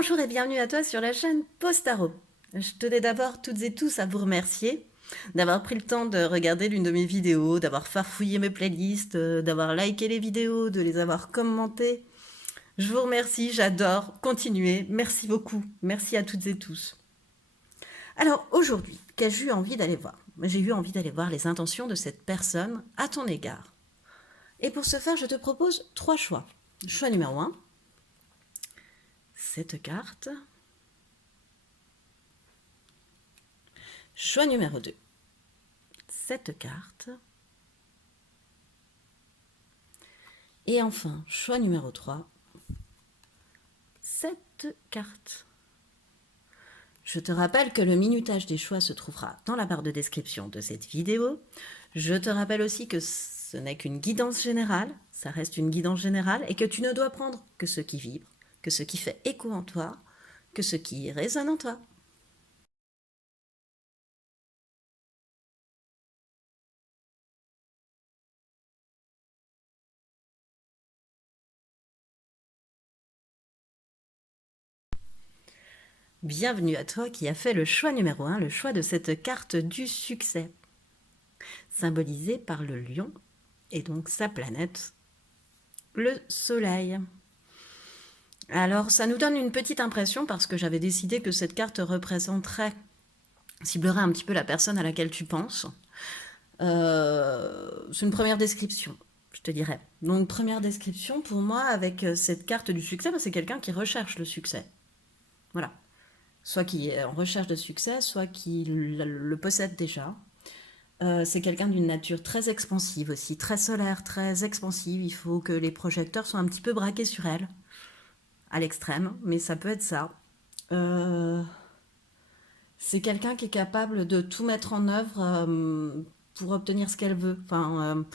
Bonjour et bienvenue à toi sur la chaîne Postaro. Je tenais d'abord toutes et tous à vous remercier d'avoir pris le temps de regarder l'une de mes vidéos, d'avoir farfouillé mes playlists, d'avoir liké les vidéos, de les avoir commentées. Je vous remercie, j'adore, continuez, merci beaucoup, merci à toutes et tous. Alors aujourd'hui, qu'ai-je eu envie d'aller voir? J'ai eu envie d'aller voir les intentions de cette personne à ton égard. Et pour ce faire, je te propose 3 choix. Choix numéro 1, cette carte. Choix numéro 2, cette carte. Et enfin, choix numéro 3, cette carte. Je te rappelle que le minutage des choix se trouvera dans la barre de description de cette vidéo. Je te rappelle aussi que ce n'est qu'une guidance générale, ça reste une guidance générale, et que tu ne dois prendre que ce qui vibre, que ce qui fait écho en toi, que ce qui résonne en toi. Bienvenue à toi qui a fait le choix numéro 1, le choix de cette carte du succès, symbolisée par le lion et donc sa planète, le soleil. Alors, ça nous donne une petite impression parce que j'avais décidé que cette carte ciblerait un petit peu la personne à laquelle tu penses. C'est une première description, je te dirais. Donc, première description, pour moi, avec cette carte du succès, c'est quelqu'un qui recherche le succès. Voilà. Soit qui est en recherche de succès, soit qui le possède déjà. C'est quelqu'un d'une nature très expansive aussi, très solaire, très expansive. Il faut que les projecteurs soient un petit peu braqués sur elle, à l'extrême, mais ça peut être ça. C'est quelqu'un qui est capable de tout mettre en œuvre pour obtenir ce qu'elle veut. Enfin,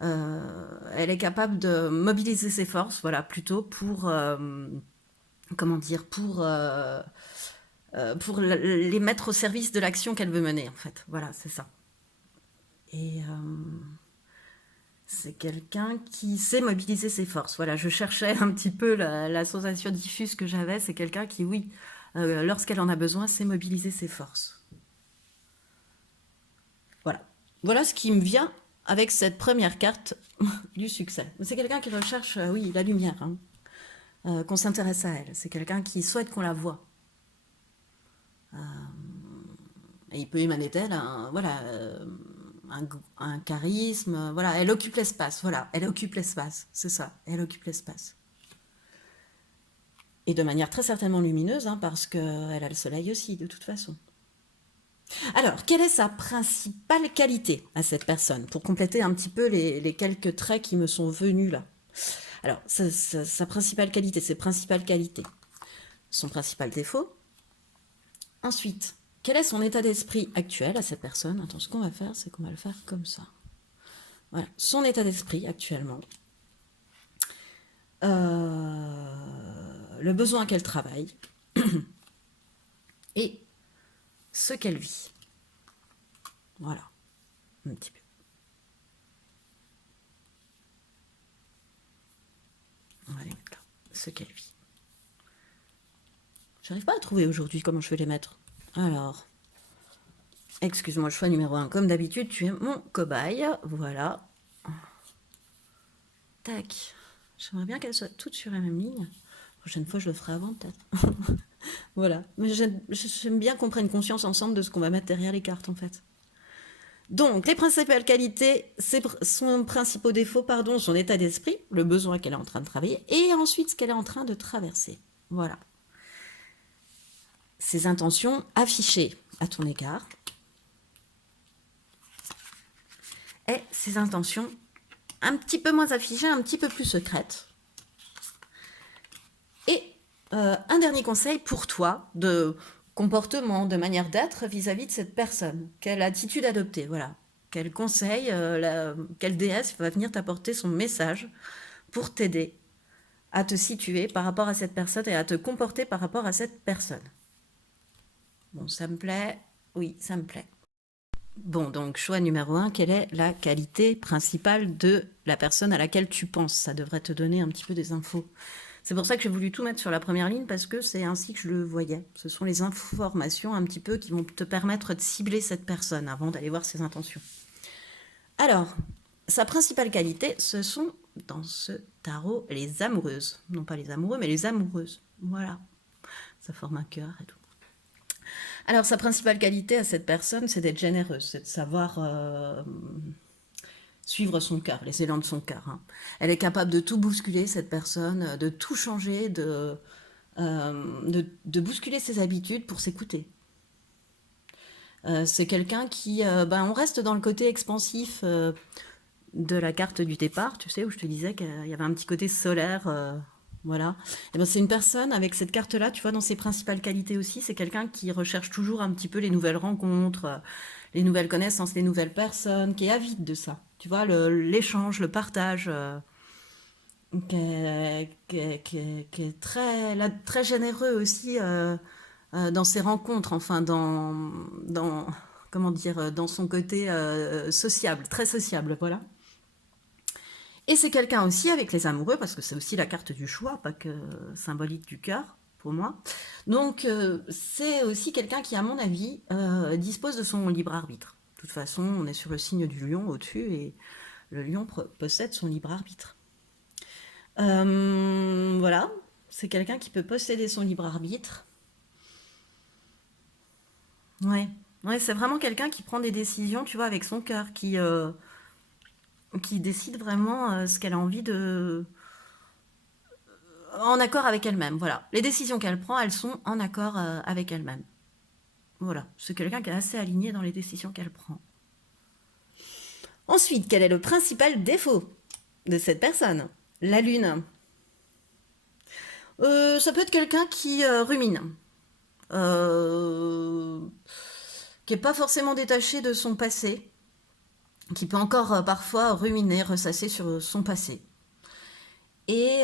elle est capable de mobiliser ses forces, voilà, plutôt pour, comment dire, pour les mettre au service de l'action qu'elle veut mener, en fait. Voilà, c'est ça. Et c'est quelqu'un qui sait mobiliser ses forces. Voilà, je cherchais un petit peu la sensation diffuse que j'avais. C'est quelqu'un qui, oui, lorsqu'elle en a besoin, sait mobiliser ses forces. Voilà. Voilà ce qui me vient avec cette première carte du succès. C'est quelqu'un qui recherche, oui, la lumière, hein, qu'on s'intéresse à elle. C'est quelqu'un qui souhaite qu'on la voie. Et il peut émaner d'elle voilà, un charisme. Voilà, elle occupe l'espace. Voilà, elle occupe l'espace. C'est ça, elle occupe l'espace. Et de manière très certainement lumineuse, hein, parce qu'elle a le soleil aussi, de toute façon. Alors, quelle est sa principale qualité à cette personne, pour compléter un petit peu les quelques traits qui me sont venus là? Alors, sa principale qualité, ses principales qualités. Son principal défaut. Ensuite, quel est son état d'esprit actuel à cette personne? Attends, ce qu'on va faire, c'est qu'on va le faire comme ça. Voilà, son état d'esprit actuellement. Le besoin qu'elle travaille. Et ce qu'elle vit. Voilà, un petit peu. On va les mettre là. Ce qu'elle vit. J'arrive pas à trouver aujourd'hui comment je vais les mettre. Alors, excuse-moi, choix numéro 1. Comme d'habitude, tu es mon cobaye. Voilà. Tac. J'aimerais bien qu'elles soient toutes sur la même ligne. La prochaine fois, je le ferai avant, peut-être. Voilà. Mais j'aime bien qu'on prenne conscience ensemble de ce qu'on va mettre derrière les cartes, en fait. Donc, les principales qualités, son principal défaut, pardon, son état d'esprit, le besoin qu'elle est en train de travailler, et ensuite ce qu'elle est en train de traverser. Voilà. Ses intentions affichées à ton égard, et ses intentions un petit peu moins affichées, un petit peu plus secrètes. Et un dernier conseil pour toi de comportement, de manière d'être vis-à-vis de cette personne. Quelle attitude adopter, voilà. Quel conseil, quelle déesse va venir t'apporter son message pour t'aider à te situer par rapport à cette personne et à te comporter par rapport à cette personne. Bon, ça me plaît. Oui, ça me plaît. Bon, donc choix numéro 1, quelle est la qualité principale de la personne à laquelle tu penses? Ça devrait te donner un petit peu des infos C'est pour ça que j'ai voulu tout mettre sur la première ligne, parce que c'est ainsi que je le voyais. Ce sont les informations un petit peu qui vont te permettre de cibler cette personne avant d'aller voir ses intentions. Alors, sa principale qualité, ce sont, dans ce tarot, les amoureuses. Non pas les amoureux, mais les amoureuses. Voilà. Ça forme un cœur et tout. Alors, sa principale qualité à cette personne, c'est d'être généreuse, c'est de savoir suivre son cœur, les élans de son cœur. Hein. Elle est capable de tout bousculer, cette personne, de tout changer, de bousculer ses habitudes pour s'écouter. C'est quelqu'un qui... on reste dans le côté expansif de la carte du départ, tu sais, où je te disais qu'il y avait un petit côté solaire... Voilà. Et ben, c'est une personne avec cette carte-là, tu vois, dans ses principales qualités aussi, c'est quelqu'un qui recherche toujours un petit peu les nouvelles rencontres, les nouvelles connaissances, les nouvelles personnes, qui est avide de ça. Tu vois, l'échange, le partage, qui est très généreux aussi dans ses rencontres, enfin, comment dire, dans son côté sociable, très sociable, voilà. Et c'est quelqu'un aussi avec les amoureux, parce que c'est aussi la carte du choix, pas que symbolique du cœur, pour moi. Donc, c'est aussi quelqu'un qui, à mon avis, dispose de son libre arbitre. De toute façon, on est sur le signe du lion au-dessus, et le lion possède son libre arbitre. Voilà, c'est quelqu'un qui peut posséder son libre arbitre. Ouais, ouais, c'est vraiment quelqu'un qui prend des décisions, tu vois, avec son cœur, qui décide vraiment ce qu'elle a envie de... en accord avec elle-même, voilà. Les décisions qu'elle prend, elles sont en accord avec elle-même. Voilà, c'est quelqu'un qui est assez aligné dans les décisions qu'elle prend. Ensuite, quel est le principal défaut de cette personne? La lune. Ça peut être quelqu'un qui rumine. Qui n'est pas forcément détaché de son passé. Qui peut encore parfois ruminer, ressasser sur son passé. Et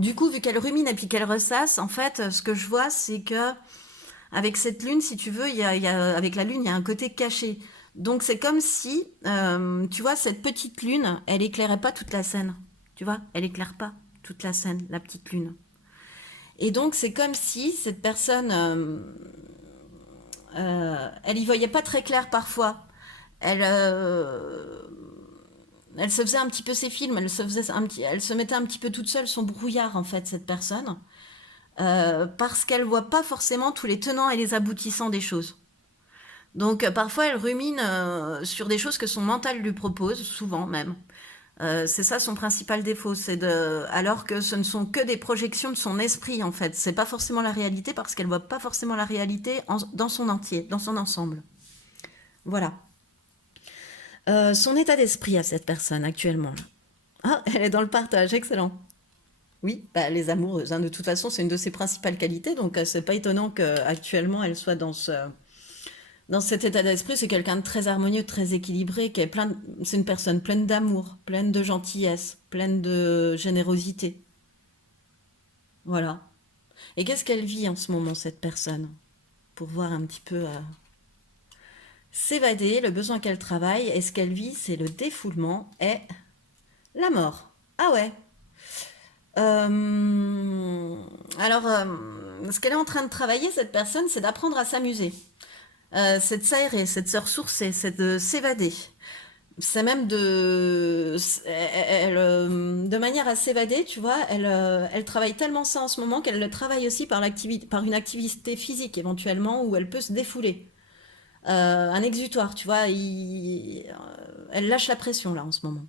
du coup, vu qu'elle rumine et puis qu'elle ressasse, en fait, ce que je vois, c'est que avec cette lune, si tu veux, avec la lune, il y a un côté caché. Donc c'est comme si, tu vois, cette petite lune, elle éclairait pas toute la scène. Tu vois, elle éclaire pas toute la scène, la petite lune. Et donc c'est comme si cette personne, elle y voyait pas très clair parfois. Elle, elle se faisait un petit peu ses films, elle se mettait un petit peu toute seule son brouillard en fait, cette personne, parce qu'elle voit pas forcément tous les tenants et les aboutissants des choses. Donc parfois elle rumine sur des choses que son mental lui propose, souvent même. C'est ça son principal défaut, alors que ce ne sont que des projections de son esprit en fait. C'est pas forcément la réalité parce qu'elle voit pas forcément la réalité dans son entier, dans son ensemble. Voilà. Son état d'esprit à cette personne actuellement. Ah, elle est dans le partage, excellent. Oui, bah, les amoureuses. Hein. De toute façon, c'est une de ses principales qualités, donc c'est pas étonnant qu'actuellement elle soit dans cet état d'esprit. C'est quelqu'un de très harmonieux, très équilibré, c'est une personne pleine d'amour, pleine de gentillesse, pleine de générosité. Voilà. Et qu'est-ce qu'elle vit en ce moment, cette personne? Pour voir un petit peu s'évader, le besoin qu'elle travaille, et ce qu'elle vit, c'est le défoulement et la mort. Ah ouais. Alors, ce qu'elle est en train de travailler, cette personne, c'est d'apprendre à s'amuser. C'est de s'aérer, c'est de se ressourcer, c'est de s'évader. C'est même de manière à s'évader, tu vois, elle travaille tellement ça en ce moment qu'elle le travaille aussi par une activité physique éventuellement où elle peut se défouler. Un exutoire, tu vois, elle lâche la pression là en ce moment.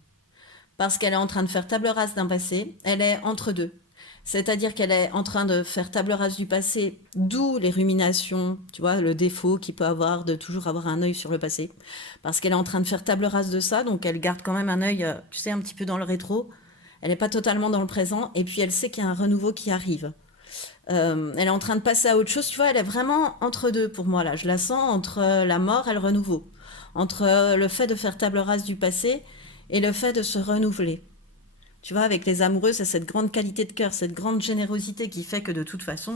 Parce qu'elle est en train de faire table rase d'un passé, elle est entre deux. C'est-à-dire qu'elle est en train de faire table rase du passé, d'où les ruminations, tu vois, le défaut qu'il peut avoir de toujours avoir un œil sur le passé. Parce qu'elle est en train de faire table rase de ça, donc elle garde quand même un œil, tu sais, un petit peu dans le rétro. Elle n'est pas totalement dans le présent, et puis elle sait qu'il y a un renouveau qui arrive. Elle est en train de passer à autre chose, tu vois, elle est vraiment entre deux pour moi là. Je la sens entre la mort et le renouveau. Entre le fait de faire table rase du passé et le fait de se renouveler. Tu vois, avec les amoureux, c'est cette grande qualité de cœur, cette grande générosité qui fait que de toute façon,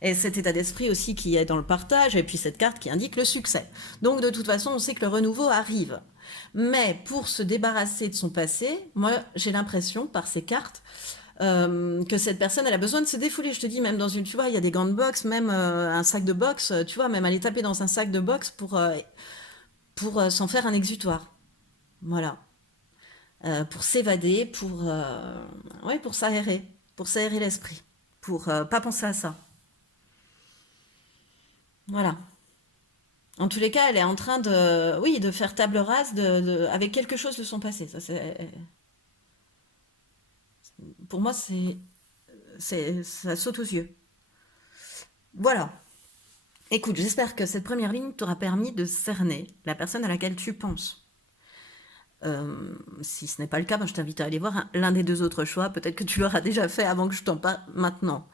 et cet état d'esprit aussi qui est dans le partage, et puis cette carte qui indique le succès. Donc de toute façon, on sait que le renouveau arrive. Mais pour se débarrasser de son passé, moi j'ai l'impression, par ces cartes, que cette personne, elle a besoin de se défouler. Je te dis, même dans une, tu vois, il y a des gants de boxe, même un sac de boxe, tu vois, même aller taper dans un sac de boxe pour s'en faire un exutoire. Voilà. Pour s'évader, ouais, pour s'aérer l'esprit, pour pas penser à ça. Voilà. En tous les cas, elle est en train de, oui, de faire table rase avec quelque chose de son passé. Ça, pour moi, ça saute aux yeux. Voilà. Écoute, j'espère que cette première ligne t'aura permis de cerner la personne à laquelle tu penses. Si ce n'est pas le cas, ben, je t'invite à aller voir l'un des deux autres choix. Peut-être que tu l'auras déjà fait avant que je t'en parle maintenant.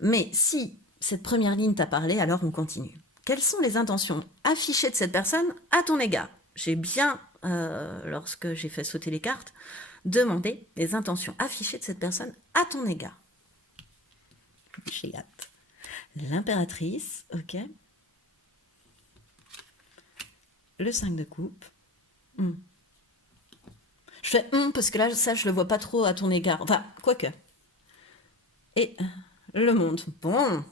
Mais si cette première ligne t'a parlé, alors on continue. Quelles sont les intentions affichées de cette personne à ton égard? J'ai bien, lorsque j'ai fait sauter les cartes, demandé les intentions affichées de cette personne à ton égard. J'ai hâte. L'impératrice, ok. Le 5 de coupe. Je fais parce que là, ça, je le vois pas trop à ton égard. Enfin, quoique. Et le monde. Bon.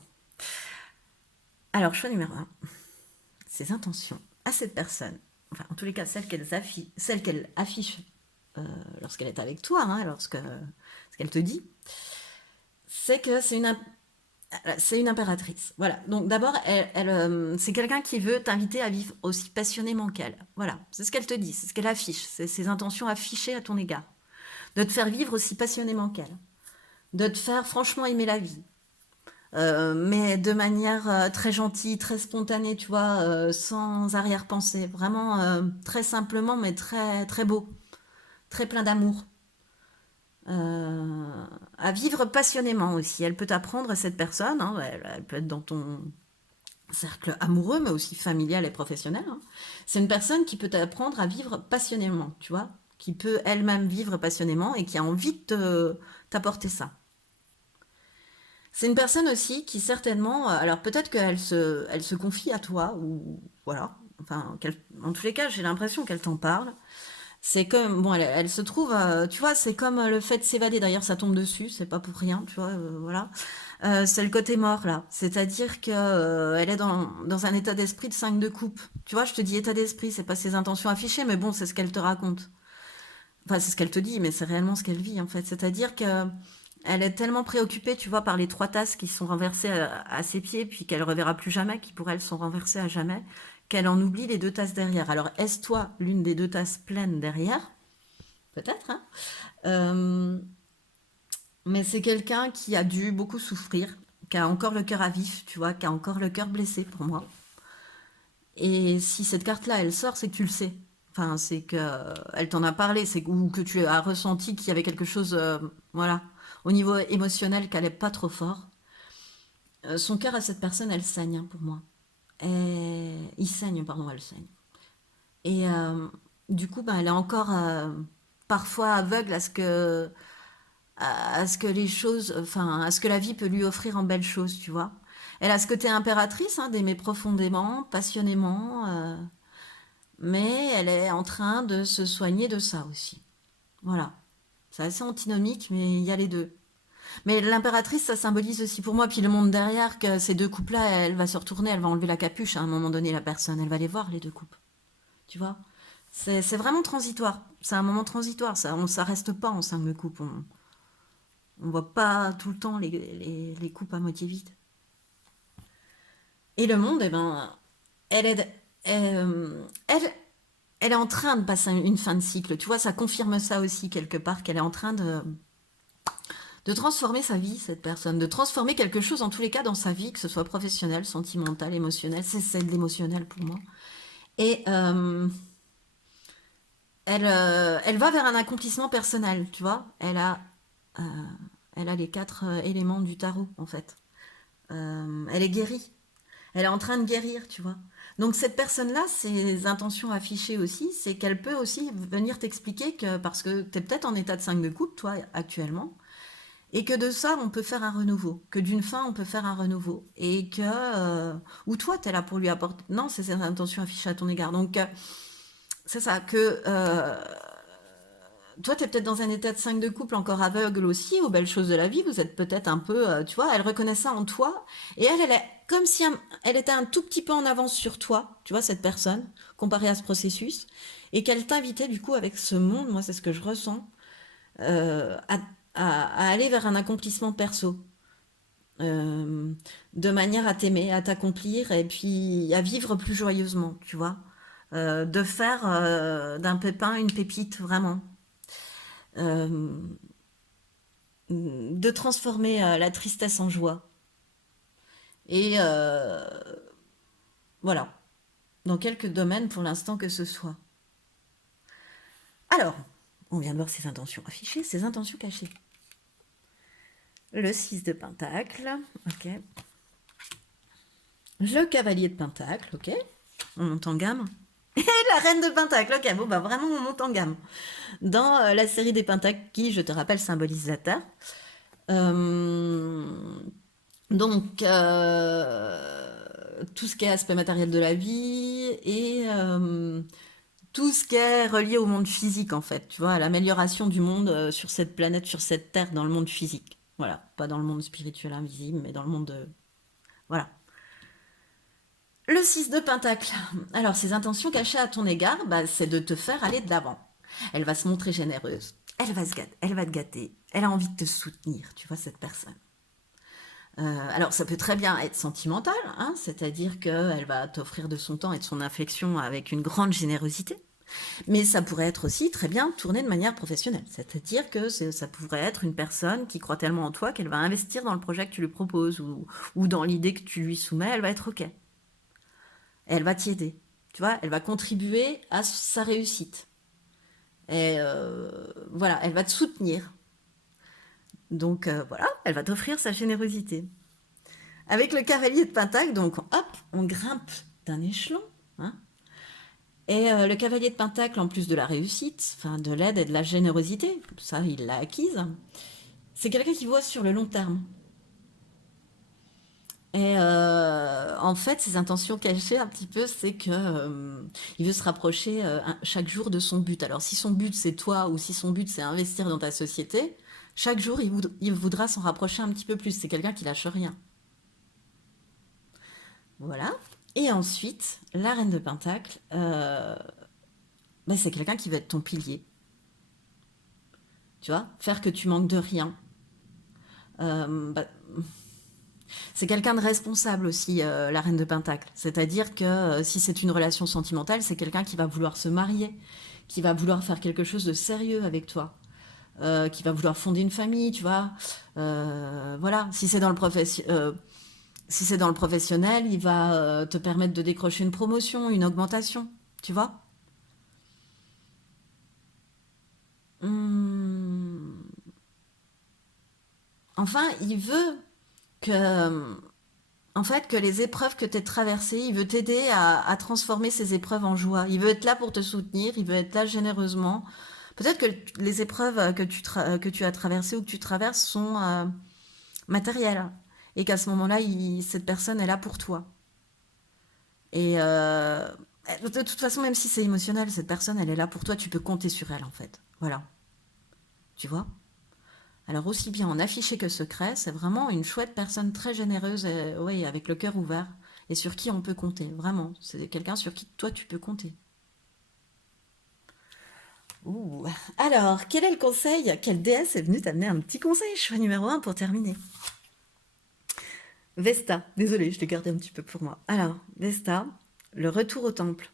Alors, choix numéro 1. Ses intentions à cette personne, enfin, en tous les cas, celles qu'elle affiche lorsqu'elle est avec toi, hein, ce qu'elle te dit, c'est que c'est une impératrice. Voilà. Donc d'abord, c'est quelqu'un qui veut t'inviter à vivre aussi passionnément qu'elle. Voilà. C'est ce qu'elle te dit, c'est ce qu'elle affiche, c'est ses intentions affichées à ton égard. De te faire vivre aussi passionnément qu'elle. De te faire franchement aimer la vie. Mais de manière très gentille, très spontanée, tu vois, sans arrière-pensée. Vraiment très simplement, mais très, très beau. Très plein d'amour. À vivre passionnément aussi. Elle peut t'apprendre, cette personne, hein, elle peut être dans ton cercle amoureux, mais aussi familial et professionnel. Hein. C'est une personne qui peut t'apprendre à vivre passionnément, tu vois, qui peut elle-même vivre passionnément et qui a envie de t'apporter ça. C'est une personne aussi qui certainement, alors peut-être elle se confie à toi, ou voilà, enfin, en tous les cas, j'ai l'impression qu'elle t'en parle. C'est comme, bon, elle se trouve, tu vois, c'est comme le fait de s'évader. D'ailleurs, ça tombe dessus, c'est pas pour rien, tu vois, voilà. C'est le côté mort, là. C'est-à-dire que elle est dans un état d'esprit de 5 de coupe. Tu vois, je te dis état d'esprit, c'est pas ses intentions affichées, mais bon, c'est ce qu'elle te raconte. Enfin, c'est ce qu'elle te dit, mais c'est réellement ce qu'elle vit, en fait. C'est-à-dire que elle est tellement préoccupée, tu vois, par les 3 tasses qui sont renversées à ses pieds, puis qu'elle reverra plus jamais, qui pour elle sont renversées à jamais, qu'elle en oublie les 2 tasses derrière. Alors, est-ce toi l'une des 2 tasses pleines derrière? Peut-être, hein. Euh, mais c'est quelqu'un qui a dû beaucoup souffrir, qui a encore le cœur à vif, tu vois, qui a encore le cœur blessé pour moi. Et si cette carte-là, elle sort, c'est que tu le sais. Enfin, c'est que elle t'en a parlé, ou que tu as ressenti qu'il y avait quelque chose, voilà, au niveau émotionnel, qui allait pas trop fort. Son cœur à cette personne, elle saigne hein, pour moi. Il saigne, pardon, elle saigne. Et du coup, ben, elle est encore parfois aveugle à ce que les choses, enfin, à ce que la vie peut lui offrir en belles choses, tu vois. Elle a ce côté impératrice, hein, d'aimer profondément, passionnément, mais elle est en train de se soigner de ça aussi. Voilà. C'est assez antinomique, mais il y a les deux. Mais l'impératrice, ça symbolise aussi pour moi, puis le monde derrière, que ces 2 coupes-là, elle va se retourner, elle va enlever la capuche à un moment donné, la personne, elle va les voir, les 2 coupes. Tu vois. C'est vraiment transitoire. C'est un moment transitoire. Ça reste pas en 5 de coupe. On voit pas tout le temps les coupes à moitié vides. Et le monde, eh ben, elle est, elle, elle est en train de passer une fin de cycle. Tu vois, ça confirme ça aussi quelque part, qu'elle est en train de transformer sa vie, cette personne, de transformer quelque chose en tous les cas dans sa vie, que ce soit professionnel, sentimental, émotionnel. C'est celle d'émotionnel pour moi. Et elle va vers un accomplissement personnel, tu vois. Euh, elle a les 4 éléments du tarot, en fait. Elle est guérie. Elle est en train de guérir, tu vois. Donc cette personne-là, ses intentions affichées aussi, c'est qu'elle peut aussi venir t'expliquer que, parce que tu es peut-être en état de 5 de coupe, toi, actuellement, et que de ça, on peut faire un renouveau, que d'une fin, on peut faire un renouveau, et que, ou toi, tu es là pour lui apporter, non, c'est ses intentions affichées à ton égard. Donc c'est ça, que toi, tu es peut-être dans un état de 5 de couple encore aveugle aussi aux belles choses de la vie. Vous êtes peut-être un peu, tu vois, elle reconnaît ça en toi. Et elle est comme si elle était un tout petit peu en avance sur toi, tu vois, cette personne, comparée à ce processus. Et qu'elle t'invitait du coup avec ce monde, moi c'est ce que je ressens, à, à aller vers un accomplissement perso. euh, de manière à t'aimer, à t'accomplir et puis à vivre plus joyeusement, tu vois. De faire d'un pépin une pépite, vraiment. Euh, de transformer la tristesse en joie. Et voilà, dans quelques domaines pour l'instant que ce soit. Alors, on vient de voir ses intentions affichées, ses intentions cachées. Le 6 de Pentacle, ok. Le cavalier de Pentacle, ok. On monte en gamme. Et la reine de Pentacle, ok. Bon, bah vraiment, on monte en gamme. Dans la série des Pentacles, qui, je te rappelle, symbolise la Terre. Euh, donc, tout ce qui est aspect matériel de la vie et tout ce qui est relié au monde physique, en fait. Tu vois, à l'amélioration du monde sur cette planète, sur cette Terre, dans le monde physique. Voilà, pas dans le monde spirituel invisible, mais dans le monde de... Voilà. Le 6 de Pentacle. Alors, ses intentions cachées à ton égard, bah, c'est de te faire aller de l'avant. Elle va se montrer généreuse. Elle va te gâter. Elle a envie de te soutenir, tu vois, cette personne. Alors, ça peut très bien être sentimental, hein, c'est-à-dire qu'elle va t'offrir de son temps et de son affection avec une grande générosité. Mais ça pourrait être aussi très bien tourné de manière professionnelle. C'est-à-dire que ça pourrait être une personne qui croit tellement en toi qu'elle va investir dans le projet que tu lui proposes ou dans l'idée que tu lui soumets, elle va être OK. Elle va t'y aider. Tu vois, elle va contribuer à sa réussite. Et voilà, elle va te soutenir. Donc voilà, elle va t'offrir sa générosité. Avec le cavalier de Pentacle, donc hop, on grimpe d'un échelon. Hein. Et le cavalier de Pentacle, en plus de la réussite, enfin de l'aide et de la générosité, ça il l'a acquise, c'est quelqu'un qui voit sur le long terme. Et en fait, ses intentions cachées un petit peu, c'est que il veut se rapprocher chaque jour de son but. Alors si son but c'est toi ou si son but c'est investir dans ta société, chaque jour il voudra s'en rapprocher un petit peu plus. C'est quelqu'un qui lâche rien. Voilà. Et ensuite, la reine de Pentacle, bah, c'est quelqu'un qui va être ton pilier. Tu vois, faire que tu manques de rien. Bah, c'est quelqu'un de responsable aussi, la reine de Pentacle. C'est-à-dire que si c'est une relation sentimentale, c'est quelqu'un qui va vouloir se marier, qui va vouloir faire quelque chose de sérieux avec toi, qui va vouloir fonder une famille, tu vois. Voilà, si c'est dans le professionnel, il va te permettre de décrocher une promotion, une augmentation, tu vois. Hum, Enfin, il veut que, en fait, que les épreuves que tu as traversées, il veut t'aider à transformer ces épreuves en joie. Il veut être là pour te soutenir, il veut être là généreusement. Peut-être que les épreuves que tu as traversées ou que tu traverses sont matérielles. Et qu'à ce moment-là, cette personne est là pour toi. Et de toute façon, même si c'est émotionnel, cette personne, elle est là pour toi. Tu peux compter sur elle, en fait. Voilà. Tu vois. Alors aussi bien en affiché que secret, c'est vraiment une chouette personne très généreuse, et, oui, avec le cœur ouvert, et sur qui on peut compter, vraiment. C'est quelqu'un sur qui toi tu peux compter. Ouh. Alors, quel est le conseil? Quelle déesse est venue t'amener un petit conseil, choix numéro un pour terminer? Vesta, désolée, je l'ai gardé un petit peu pour moi. Alors, Vesta, le retour au temple.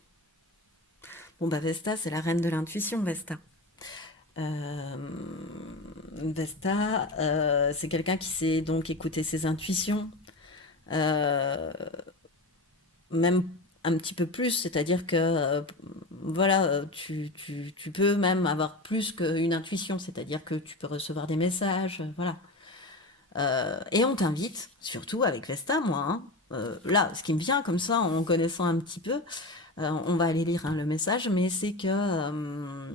Bon bah Vesta, c'est la reine de l'intuition, Vesta. Euh, Vesta, c'est quelqu'un qui sait donc écouter ses intuitions, euh, même un petit peu plus, c'est-à-dire que voilà, tu peux même avoir plus qu'une intuition, c'est-à-dire que tu peux recevoir des messages, voilà. Et on t'invite, surtout avec Vesta, moi, hein, là, ce qui me vient comme ça, en connaissant un petit peu, on va aller lire hein, le message, mais c'est que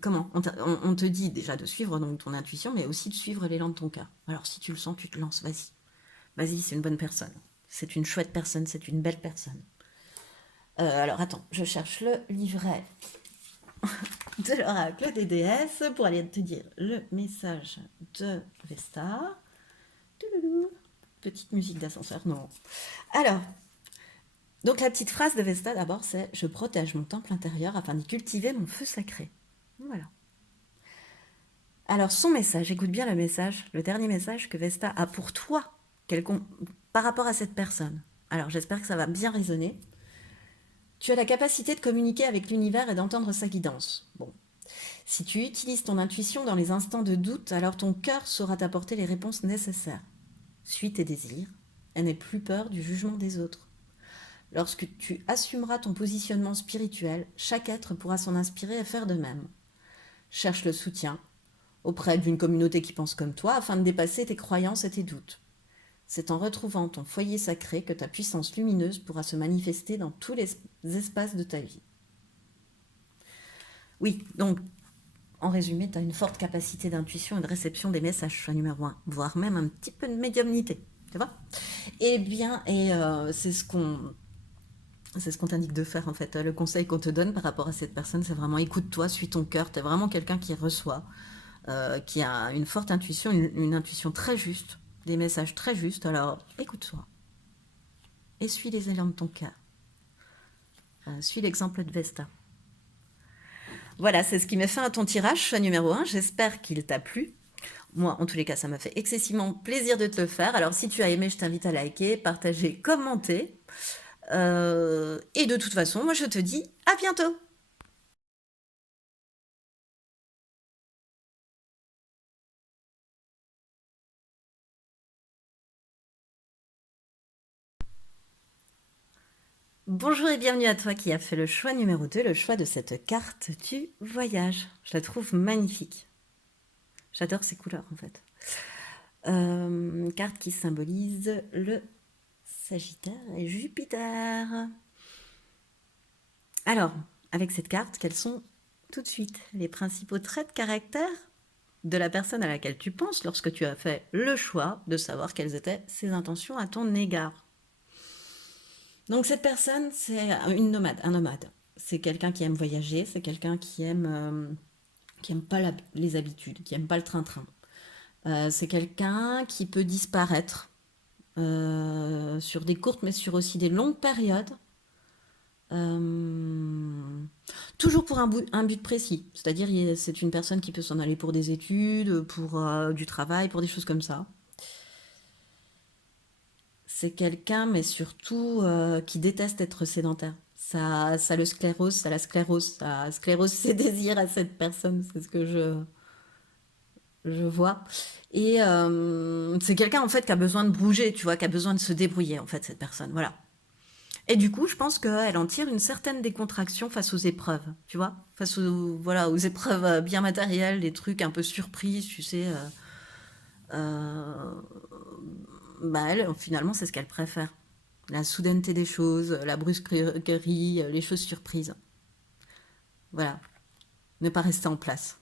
comment on te dit déjà de suivre donc ton intuition, mais aussi de suivre l'élan de ton cœur. Alors si tu le sens, tu te lances, vas-y. Vas-y, c'est une bonne personne. C'est une chouette personne, c'est une belle personne. Alors attends, je cherche le livret de l'oracle des déesses pour aller te dire le message de Vesta. Touloulou. Petite musique d'ascenseur, non. Alors, donc la petite phrase de Vesta d'abord, c'est « Je protège mon temple intérieur afin d'y cultiver mon feu sacré ». Voilà. Alors son message, écoute bien le message, le dernier message que Vesta a pour toi, par rapport à cette personne. Alors j'espère que ça va bien résonner. Tu as la capacité de communiquer avec l'univers et d'entendre sa guidance. Bon. Si tu utilises ton intuition dans les instants de doute, alors ton cœur saura t'apporter les réponses nécessaires. Suis tes désirs et n'aie plus peur du jugement des autres. Lorsque tu assumeras ton positionnement spirituel, chaque être pourra s'en inspirer et faire de même. Cherche le soutien auprès d'une communauté qui pense comme toi afin de dépasser tes croyances et tes doutes. C'est en retrouvant ton foyer sacré que ta puissance lumineuse pourra se manifester dans tous les espaces de ta vie. Oui, donc, en résumé, tu as une forte capacité d'intuition et de réception des messages, choix numéro 1, voire même un petit peu de médiumnité, tu vois. Eh bien, c'est ce qu'on t'indique de faire en fait. Le conseil qu'on te donne par rapport à cette personne, c'est vraiment écoute-toi, suis ton cœur. Tu es vraiment quelqu'un qui reçoit, qui a une forte intuition, une intuition très juste, des messages très justes. Alors écoute-toi et suis les élans de ton cœur. Suis l'exemple de Vesta. Voilà, c'est ce qui met fin à ton tirage, choix numéro 1. J'espère qu'il t'a plu. Moi, en tous les cas, ça m'a fait excessivement plaisir de te le faire. Alors, si tu as aimé, je t'invite à liker, partager, commenter. Et de toute façon, moi, je te dis à bientôt. Bonjour et bienvenue à toi qui a fait le choix numéro 2, le choix de cette carte du voyage. Je la trouve magnifique. J'adore ces couleurs en fait. Carte qui symbolise le Sagittaire et Jupiter. Alors, avec cette carte, quels sont tout de suite les principaux traits de caractère de la personne à laquelle tu penses lorsque tu as fait le choix de savoir quelles étaient ses intentions à ton égard? Donc cette personne, c'est une nomade, un nomade. C'est quelqu'un qui aime voyager, c'est quelqu'un qui aime pas les habitudes, qui aime pas le train-train. C'est quelqu'un qui peut disparaître sur des courtes, mais sur aussi des longues périodes. Toujours pour un but précis. C'est-à-dire, c'est une personne qui peut s'en aller pour des études, pour du travail, pour des choses comme ça. C'est quelqu'un, mais surtout qui déteste être sédentaire. Ça le sclérose, ça la sclérose, ça sclérose ses désirs à cette personne, c'est ce que je vois. Et c'est quelqu'un en fait qui a besoin de bouger, tu vois, qui a besoin de se débrouiller en fait, cette personne, voilà. Et du coup, je pense qu'elle en tire une certaine décontraction face aux épreuves, tu vois, face aux, voilà, aux épreuves bien matérielles, des trucs un peu surprises, tu sais. Euh, Bah elle, finalement, c'est ce qu'elle préfère. La soudaineté des choses, la brusquerie, les choses surprises. Voilà. Ne pas rester en place.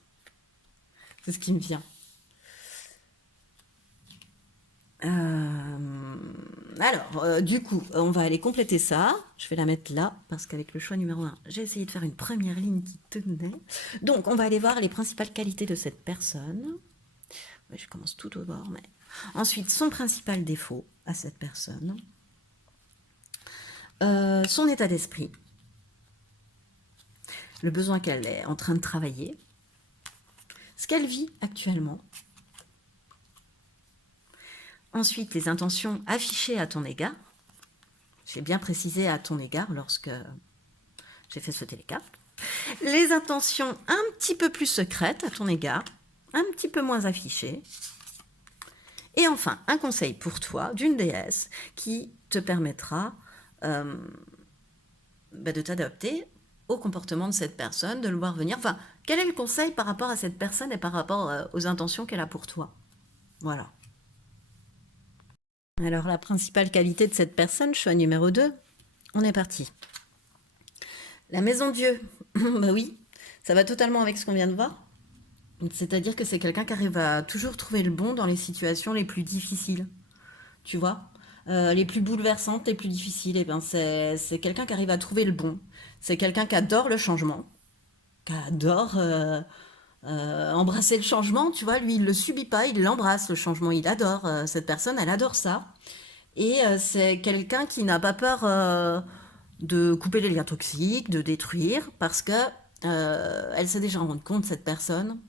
C'est ce qui me vient. Alors, du coup, on va aller compléter ça. Je vais la mettre là, parce qu'avec le choix numéro 1, j'ai essayé de faire une première ligne qui tenait. Donc, on va aller voir les principales qualités de cette personne. Ouais, je commence tout au bord, mais... Ensuite, son principal défaut à cette personne. Son état d'esprit. Le besoin qu'elle est en train de travailler. Ce qu'elle vit actuellement. Ensuite, les intentions affichées à ton égard. J'ai bien précisé à ton égard lorsque j'ai fait sauter les cartes. Les intentions un petit peu plus secrètes à ton égard, un petit peu moins affichées. Et enfin, un conseil pour toi d'une déesse qui te permettra de t'adapter au comportement de cette personne, de le voir venir. Enfin, quel est le conseil par rapport à cette personne et par rapport aux intentions qu'elle a pour toi? Voilà. Alors, la principale qualité de cette personne, choix numéro 2, on est parti. La maison Dieu, bah oui, ça va totalement avec ce qu'on vient de voir. C'est-à-dire que c'est quelqu'un qui arrive à toujours trouver le bon dans les situations les plus difficiles. Tu vois, les plus bouleversantes, les plus difficiles, et ben c'est quelqu'un qui arrive à trouver le bon. C'est quelqu'un qui adore le changement. qui adore embrasser le changement, tu vois, lui, il le subit pas, il l'embrasse, le changement, il adore. Cette personne, elle adore ça. Et c'est quelqu'un qui n'a pas peur de couper les liens toxiques, de détruire, parce que elle s'est déjà rendue compte, cette personne,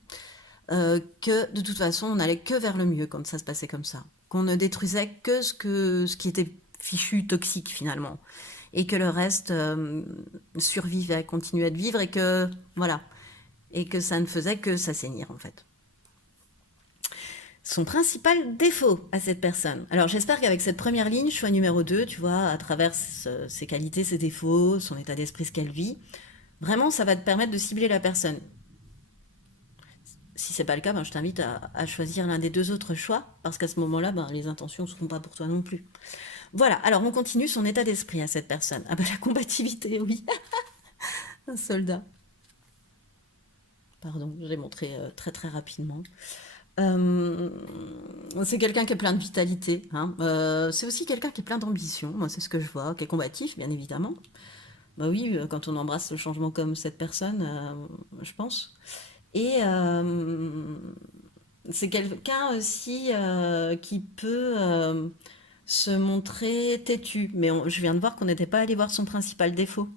que de toute façon, on n'allait que vers le mieux quand ça se passait comme ça. Qu'on ne détruisait que ce qui était fichu toxique finalement. Et que le reste survivait, continuait de vivre et que, voilà, et que ça ne faisait que s'assainir en fait. Son principal défaut à cette personne. Alors j'espère qu'avec cette première ligne, choix numéro 2, tu vois, à travers ses qualités, ses défauts, son état d'esprit, ce qu'elle vit, vraiment ça va te permettre de cibler la personne. Si c'est pas le cas, ben, je t'invite à choisir l'un des deux autres choix, parce qu'à ce moment-là, ben, les intentions ne seront pas pour toi non plus. Voilà, alors on continue son état d'esprit à cette personne. Ah ben la combativité, oui. Un soldat. Pardon, je l'ai montré très très rapidement. Euh, c'est quelqu'un qui est plein de vitalité. Hein. C'est aussi quelqu'un qui est plein d'ambition. Moi, c'est ce que je vois, qui est combatif, bien évidemment. Bah oui, quand on embrasse le changement comme cette personne, je pense. Et c'est quelqu'un aussi qui peut se montrer têtu. Mais je viens de voir qu'on n'était pas allé voir son principal défaut.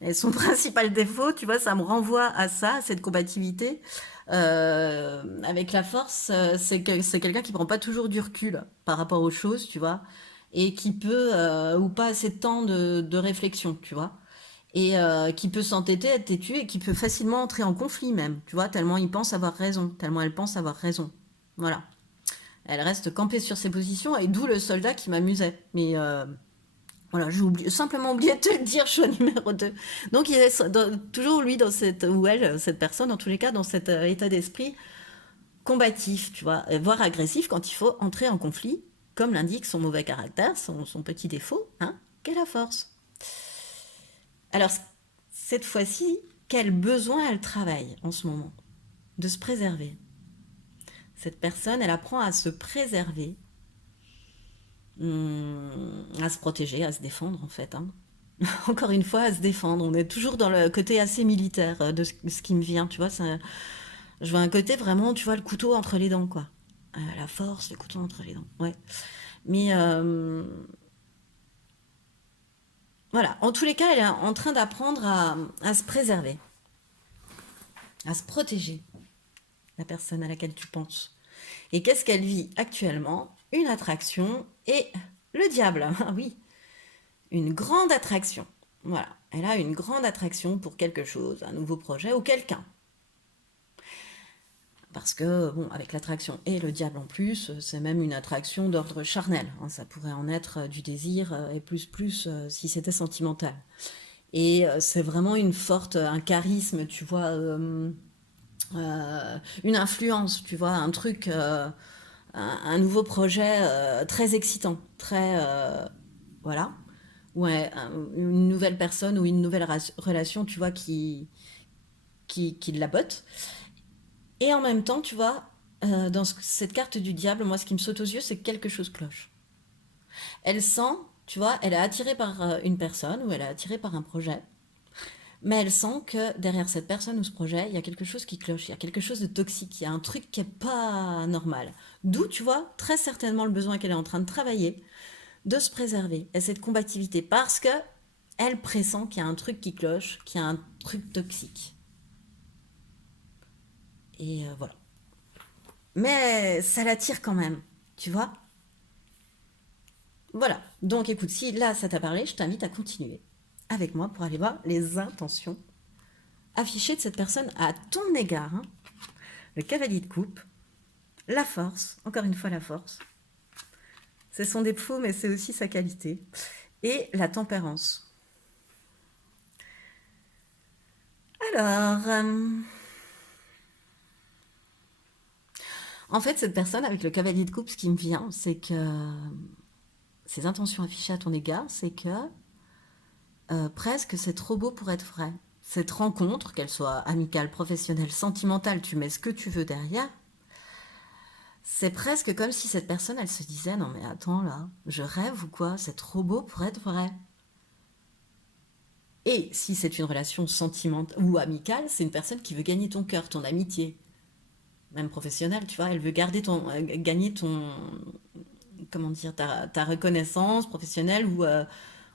Et son principal défaut, tu vois, ça me renvoie à ça, à cette combativité. Avec la force, c'est que c'est quelqu'un qui prend pas toujours du recul par rapport aux choses, tu vois, et qui peut, ou pas assez de temps de réflexion, tu vois, et qui peut s'entêter, être têtu, et qui peut facilement entrer en conflit même, tu vois, tellement il pense avoir raison, tellement elle pense avoir raison. Voilà. Elle reste campée sur ses positions, et d'où le soldat qui m'amusait. Mais voilà, simplement oublié de te le dire, choix numéro 2. Donc il est toujours lui dans cette, ou elle, cette personne, en tous les cas, dans cet état d'esprit combatif, tu vois, voire agressif quand il faut entrer en conflit, comme l'indique son mauvais caractère, son petit défaut, hein, qu'est la force. Alors, cette fois-ci, quel besoin elle travaille en ce moment de se préserver. Cette personne, elle apprend à se préserver, à se protéger, à se défendre en fait. Hein. Encore une fois, à se défendre. On est toujours dans le côté assez militaire de ce qui me vient, tu vois. Je vois un côté vraiment, tu vois, le couteau entre les dents, quoi. La force, le couteau entre les dents, ouais. Mais voilà, en tous les cas, elle est en train d'apprendre à se préserver, à se protéger, la personne à laquelle tu penses. Et qu'est-ce qu'elle vit actuellement? Une attraction et le diable, ah oui, une grande attraction. Voilà, elle a une grande attraction pour quelque chose, un nouveau projet ou quelqu'un. Parce que, bon, avec l'attraction et le diable en plus, c'est même une attraction d'ordre charnel. Hein, ça pourrait en être du désir et plus si c'était sentimental. Et c'est vraiment une forte, un charisme, tu vois, une influence, tu vois, un truc, un nouveau projet très excitant, très, voilà. Ouais, une nouvelle personne ou une nouvelle relation, tu vois, qui la botte. Et en même temps, tu vois, dans cette carte du diable, moi, ce qui me saute aux yeux, c'est que quelque chose cloche. Elle sent, tu vois, elle est attirée par une personne ou elle est attirée par un projet, mais elle sent que derrière cette personne ou ce projet, il y a quelque chose qui cloche, il y a quelque chose de toxique, il y a un truc qui est pas normal. D'où, tu vois, très certainement le besoin qu'elle est en train de travailler, de se préserver, et cette combativité, parce que elle pressent qu'il y a un truc qui cloche, qu'il y a un truc toxique. Et voilà. Mais ça l'attire quand même, tu vois. Voilà. Donc écoute, si là ça t'a parlé, je t'invite à continuer avec moi pour aller voir les intentions affichées de cette personne à ton égard. Hein. Le cavalier de coupe, la force, encore une fois la force. C'est son défaut, mais c'est aussi sa qualité. Et la tempérance. Alors, en fait, cette personne avec le cavalier de coupe, ce qui me vient, c'est que ses intentions affichées à ton égard, c'est que presque c'est trop beau pour être vrai. Cette rencontre, qu'elle soit amicale, professionnelle, sentimentale, tu mets ce que tu veux derrière, c'est presque comme si cette personne, elle se disait, non mais attends là, je rêve ou quoi? C'est trop beau pour être vrai. Et si c'est une relation sentimentale ou amicale, c'est une personne qui veut gagner ton cœur, ton amitié, même professionnelle, tu vois, elle veut gagner ton, comment dire, ta reconnaissance professionnelle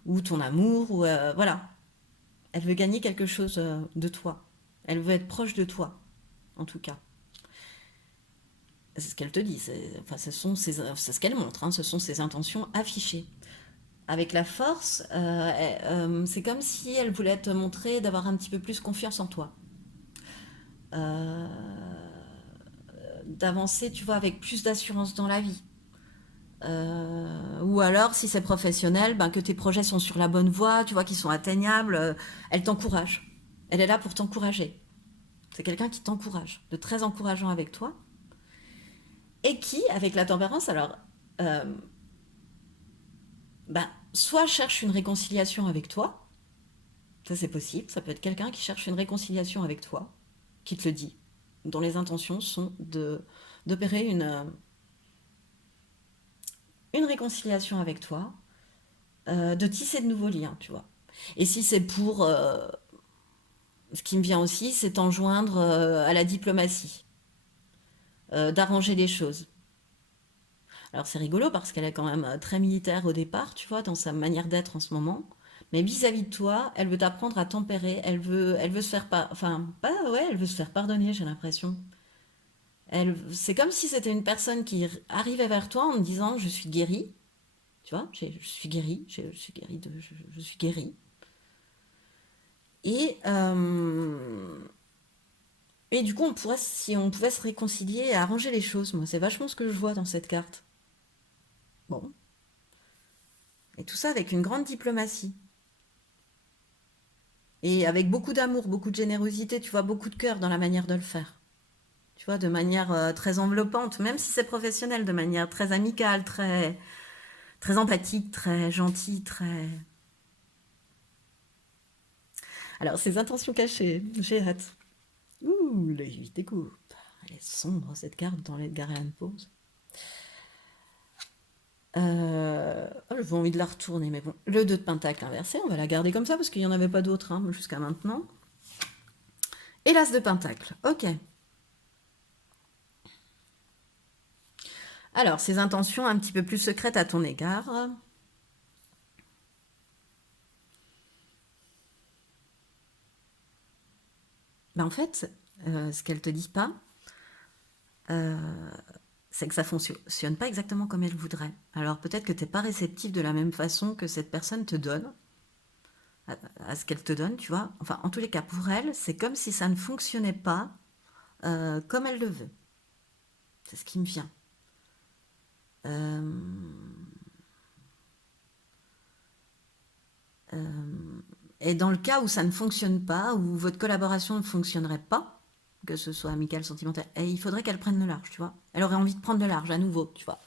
ou ton amour, ou voilà. Elle veut gagner quelque chose de toi. Elle veut être proche de toi, en tout cas. C'est ce qu'elle te dit, enfin, c'est ce qu'elle montre, hein, ce sont ses intentions affichées. Avec la force, c'est comme si elle voulait te montrer d'avoir un petit peu plus confiance en toi. Euh, D'avancer, tu vois, avec plus d'assurance dans la vie. Ou alors, si c'est professionnel, ben, que tes projets sont sur la bonne voie, tu vois, qu'ils sont atteignables, elle t'encourage. Elle est là pour t'encourager. C'est quelqu'un qui t'encourage, de très encourageant avec toi. Et qui, avec la tempérance, alors, euh, ben, soit cherche une réconciliation avec toi, ça c'est possible, ça peut être quelqu'un qui cherche une réconciliation avec toi, qui te le dit, dont les intentions sont d'opérer une réconciliation avec toi, de tisser de nouveaux liens, tu vois. Et si c'est pour... ce qui me vient aussi, c'est t'enjoindre à la diplomatie, d'arranger les choses. Alors c'est rigolo parce qu'elle est quand même très militaire au départ, tu vois, dans sa manière d'être en ce moment. Mais vis-à-vis de toi, elle veut t'apprendre à tempérer, elle veut se faire enfin pas ouais, elle veut se faire pardonner, j'ai l'impression. C'est comme si c'était une personne qui arrivait vers toi en te disant je suis guérie, tu vois, je suis guérie, je suis guérie je suis guérie. Et et du coup, si on pouvait se réconcilier et arranger les choses, moi, c'est vachement ce que je vois dans cette carte. Bon, et tout ça avec une grande diplomatie. Et avec beaucoup d'amour, beaucoup de générosité, tu vois, beaucoup de cœur dans la manière de le faire. Tu vois, de manière très enveloppante, même si c'est professionnel, de manière très amicale, très empathique, très gentille, très... Alors, ces intentions cachées, j'ai hâte. Ouh, le 8 des coupes. Elle est sombre, cette carte, dans l'Edgar Allan Poe. Oh, j'ai envie de la retourner, mais bon. Le 2 de Pentacle inversé, on va la garder comme ça, parce qu'il n'y en avait pas d'autres hein, jusqu'à maintenant. Et l'As de Pentacle, ok. Alors, ces intentions un petit peu plus secrètes à ton égard. Ben en fait, ce qu'elle te dit pas, euh, c'est que ça fonctionne pas exactement comme elle voudrait. Alors peut-être que tu n'es pas réceptif de la même façon que cette personne te donne, à ce qu'elle te donne, tu vois. Enfin, en tous les cas, pour elle, c'est comme si ça ne fonctionnait pas comme elle le veut. C'est ce qui me vient. Euh, euh, et dans le cas où ça ne fonctionne pas, où votre collaboration ne fonctionnerait pas, que ce soit amical, sentimental, et il faudrait qu'elle prenne le large, tu vois. Elle aurait envie de prendre le large à nouveau, tu vois.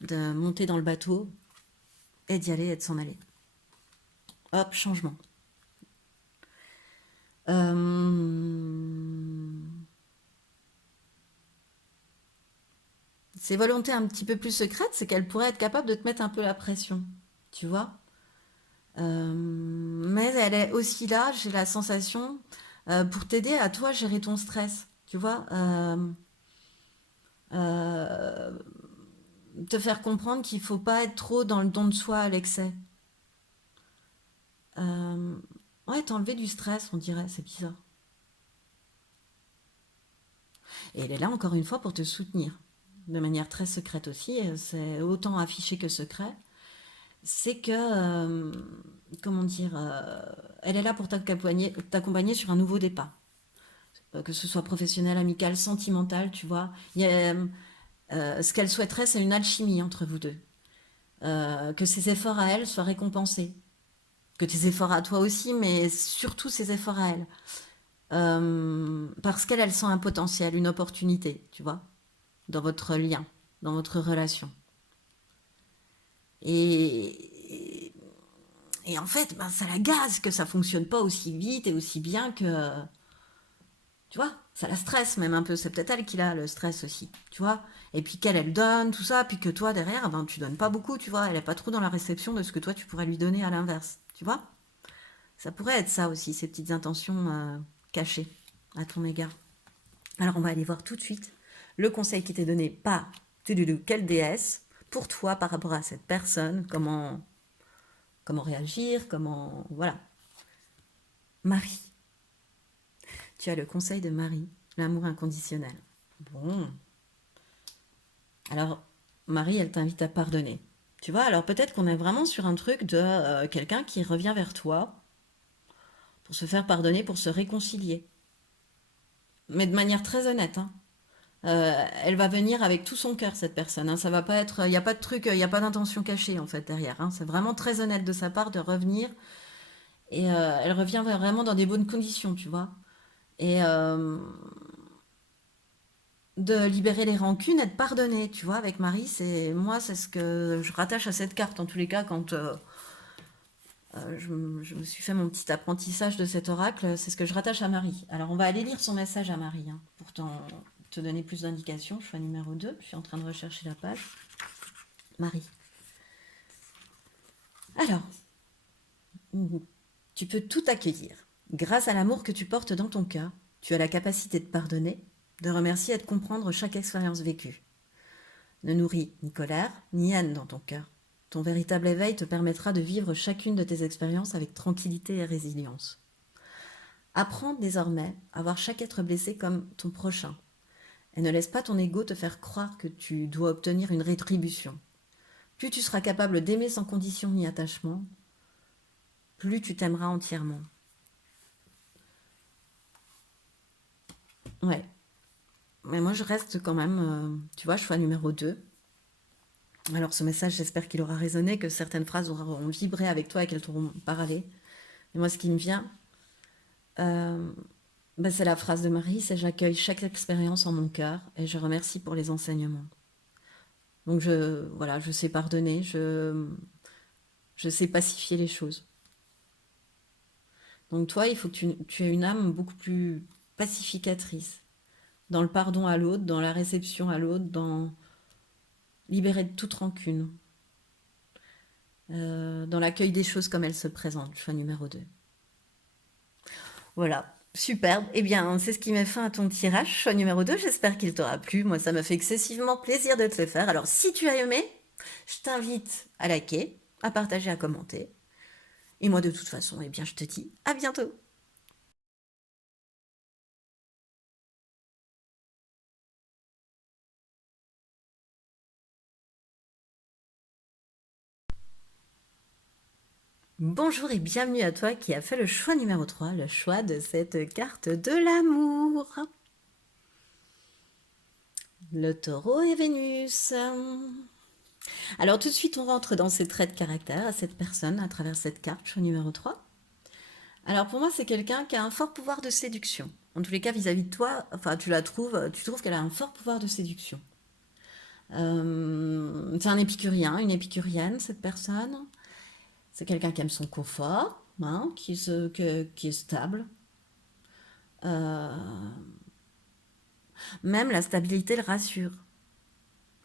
De monter dans le bateau et d'y aller et de s'en aller. Hop, changement. Ses volontés un petit peu plus secrètes, c'est qu'elle pourrait être capable de te mettre un peu la pression, tu vois. Mais elle est aussi là, j'ai la sensation, pour t'aider à toi gérer ton stress, tu vois. Euh, Te faire comprendre qu'il faut pas être trop dans le don de soi à l'excès. Euh, ouais, t'enlever du stress, on dirait, c'est bizarre. Et elle est là encore une fois pour te soutenir, de manière très secrète aussi, c'est autant affiché que secret. C'est que, comment dire, elle est là pour t'accompagner sur un nouveau départ. Que ce soit professionnel, amical, sentimental, tu vois. Ce qu'elle souhaiterait, c'est une alchimie entre vous deux. Que ses efforts à elle soient récompensés. Que tes efforts à toi aussi, mais surtout ses efforts à elle. Parce qu'elle, elle sent un potentiel, une opportunité, tu vois, dans votre lien, dans votre relation. Et, et en fait, ben, ça la gaze que ça fonctionne pas aussi vite et aussi bien que... Tu vois, ça la stresse même un peu. C'est peut-être elle qui a le stress aussi, tu vois. Et puis qu'elle, elle donne, tout ça, puis que toi, derrière, ben, tu donnes pas beaucoup, tu vois. Elle est pas trop dans la réception de ce que toi, tu pourrais lui donner à l'inverse, tu vois. Ça pourrait être ça aussi, ces petites intentions cachées à ton égard. Alors, on va aller voir tout de suite le conseil qui t'est donné par quelle déesse pour toi par rapport à cette personne, comment réagir, comment... Voilà. Marie. Tu as le conseil de Marie, l'amour inconditionnel. Bon. Alors, Marie, elle t'invite à pardonner. Tu vois, alors peut-être qu'on est vraiment sur un truc de quelqu'un qui revient vers toi pour se faire pardonner, pour se réconcilier. Mais de manière très honnête, hein. Elle va venir avec tout son cœur, cette personne, hein. Ça va pas être, il n'y a pas de truc, il n'y a pas d'intention cachée en fait derrière, hein. C'est vraiment très honnête de sa part de revenir et elle revient vraiment dans des bonnes conditions, tu vois. Et de libérer les rancunes et de pardonner, tu vois. Avec Marie, c'est ce que je rattache à cette carte en tous les cas quand je me suis fait mon petit apprentissage de cet oracle, c'est ce que je rattache à Marie. Alors on va aller lire son message à Marie, hein, pour te donner plus d'indications. Choix numéro 2, je suis en train de rechercher la page. Marie. Alors, tu peux tout accueillir. Grâce à l'amour que tu portes dans ton cœur, tu as la capacité de pardonner, de remercier et de comprendre chaque expérience vécue. Ne nourris ni colère, ni haine dans ton cœur. Ton véritable éveil te permettra de vivre chacune de tes expériences avec tranquillité et résilience. Apprends désormais à voir chaque être blessé comme ton prochain. Et ne laisse pas ton ego te faire croire que tu dois obtenir une rétribution. Plus tu seras capable d'aimer sans condition ni attachement, plus tu t'aimeras entièrement. Ouais. Mais moi, je reste quand même, tu vois, choix numéro 2. Alors, ce message, j'espère qu'il aura résonné, que certaines phrases auront vibré avec toi et qu'elles t'auront parlé. Et moi, ce qui me vient, c'est la phrase de Marie, c'est: j'accueille chaque expérience en mon cœur et je remercie pour les enseignements. Donc, voilà, je sais pardonner, je sais pacifier les choses. Donc, toi, il faut que tu aies une âme beaucoup plus pacificatrice, dans le pardon à l'autre, dans la réception à l'autre, dans libérer de toute rancune, dans l'accueil des choses comme elles se présentent, choix numéro 2. Voilà, superbe. Eh bien, c'est ce qui met fin à ton tirage, choix numéro 2. J'espère qu'il t'aura plu. Moi, ça m'a fait excessivement plaisir de te le faire. Alors, si tu as aimé, je t'invite à liker, à partager, à commenter. Et moi, de toute façon, eh bien, je te dis à bientôt. Bonjour et bienvenue à toi qui a fait le choix numéro 3, le choix de cette carte de l'amour. Le taureau et Vénus. Alors tout de suite, on rentre dans ses traits de caractère à cette personne à travers cette carte, choix numéro 3. Alors pour moi, c'est quelqu'un qui a un fort pouvoir de séduction. En tous les cas, vis-à-vis de toi, enfin, tu trouves qu'elle a un fort pouvoir de séduction. C'est un épicurien, une épicurienne, cette personne. C'est quelqu'un qui aime son confort, hein, qui est stable. Même la stabilité le rassure.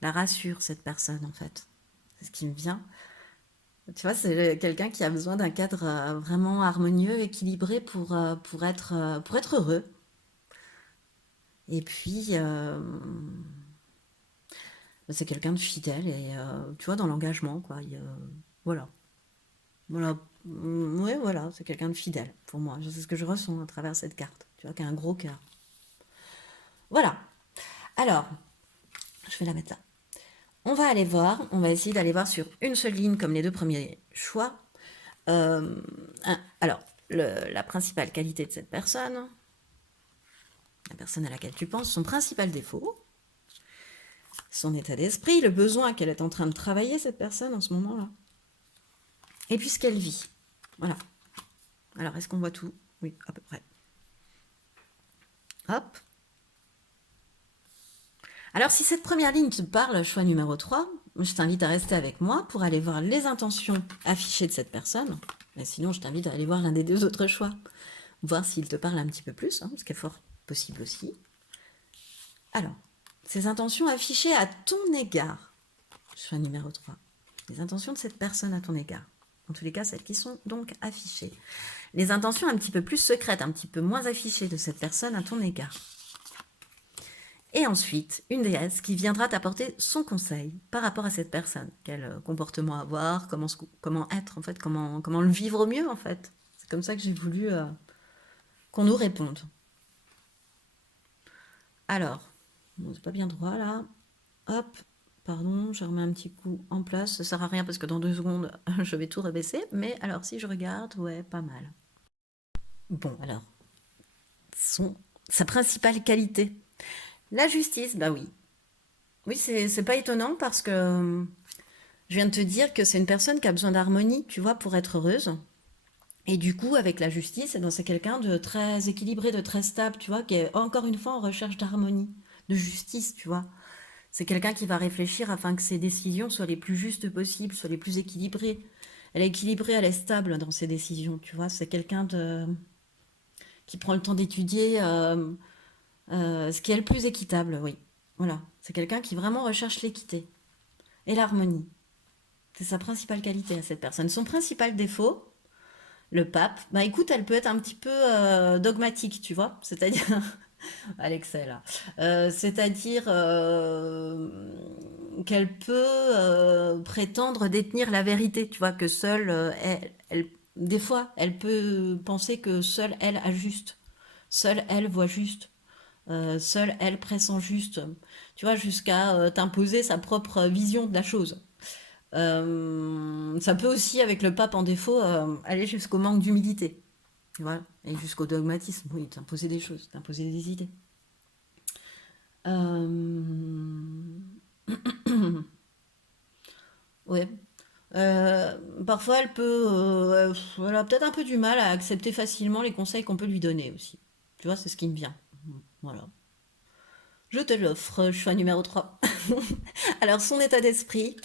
La rassure, cette personne, en fait. C'est ce qui me vient. Tu vois, c'est quelqu'un qui a besoin d'un cadre vraiment harmonieux, équilibré pour être heureux. Et puis, c'est quelqu'un de fidèle et tu vois, dans l'engagement, quoi. Voilà. Voilà. Oui, voilà, c'est quelqu'un de fidèle pour moi. C'est ce que je ressens à travers cette carte. Tu vois, qui a un gros cœur. Voilà. Alors, je vais la mettre là. On va aller voir, on va essayer d'aller voir sur une seule ligne comme les deux premiers choix. Alors, la principale qualité de cette personne, la personne à laquelle tu penses, son principal défaut, son état d'esprit, le besoin qu'elle est en train de travailler, cette personne, en ce moment-là. Et puis ce qu'elle vit. Voilà. Alors, est-ce qu'on voit tout? Oui, à peu près. Hop. Alors, si cette première ligne te parle, choix numéro 3, je t'invite à rester avec moi pour aller voir les intentions affichées de cette personne. Mais sinon, je t'invite à aller voir l'un des deux autres choix. Voir s'il te parle un petit peu plus, hein, ce qui est fort possible aussi. Alors, ces intentions affichées à ton égard. Choix numéro 3. Les intentions de cette personne à ton égard. En tous les cas, celles qui sont donc affichées. Les intentions un petit peu plus secrètes, un petit peu moins affichées de cette personne à ton égard. Et ensuite, une déesse qui viendra t'apporter son conseil par rapport à cette personne. Quel comportement avoir, comment être en fait, comment le vivre au mieux en fait. C'est comme ça que j'ai voulu qu'on nous réponde. Alors, bon, c'est pas bien droit là. Hop, pardon, je remets un petit coup en place. Ça sert à rien parce que dans 2 secondes, je vais tout rebaisser. Mais alors, si je regarde, ouais, pas mal. Bon, alors, sa principale qualité. La justice, bah oui. Oui, c'est pas étonnant parce que je viens de te dire que c'est une personne qui a besoin d'harmonie, tu vois, pour être heureuse. Et du coup, avec la justice, eh ben, c'est quelqu'un de très équilibré, de très stable, tu vois, qui est encore une fois en recherche d'harmonie, de justice, tu vois. C'est quelqu'un qui va réfléchir afin que ses décisions soient les plus justes possibles, soient les plus équilibrées. Elle est équilibrée, elle est stable dans ses décisions, tu vois. C'est quelqu'un qui prend le temps d'étudier ce qui est le plus équitable, oui. Voilà. C'est quelqu'un qui vraiment recherche l'équité et l'harmonie. C'est sa principale qualité à cette personne. Son principal défaut, le pape, bah écoute, elle peut être un petit peu dogmatique, tu vois. C'est-à-dire, Alexei là, c'est-à-dire qu'elle peut prétendre détenir la vérité, tu vois, que seule des fois, elle peut penser que seule elle a juste, seule elle voit juste, seule elle pressent juste, tu vois, jusqu'à t'imposer sa propre vision de la chose. Ça peut aussi, avec le pape en défaut, aller jusqu'au manque d'humilité. Voilà. Et jusqu'au dogmatisme, oui, t'imposer des choses, t'imposer des idées. Euh... ouais. Euh, Parfois, elle a peut-être un peu du mal à accepter facilement les conseils qu'on peut lui donner aussi. Tu vois, c'est ce qui me vient. Voilà. Je te l'offre, choix numéro 3. Alors, son état d'esprit,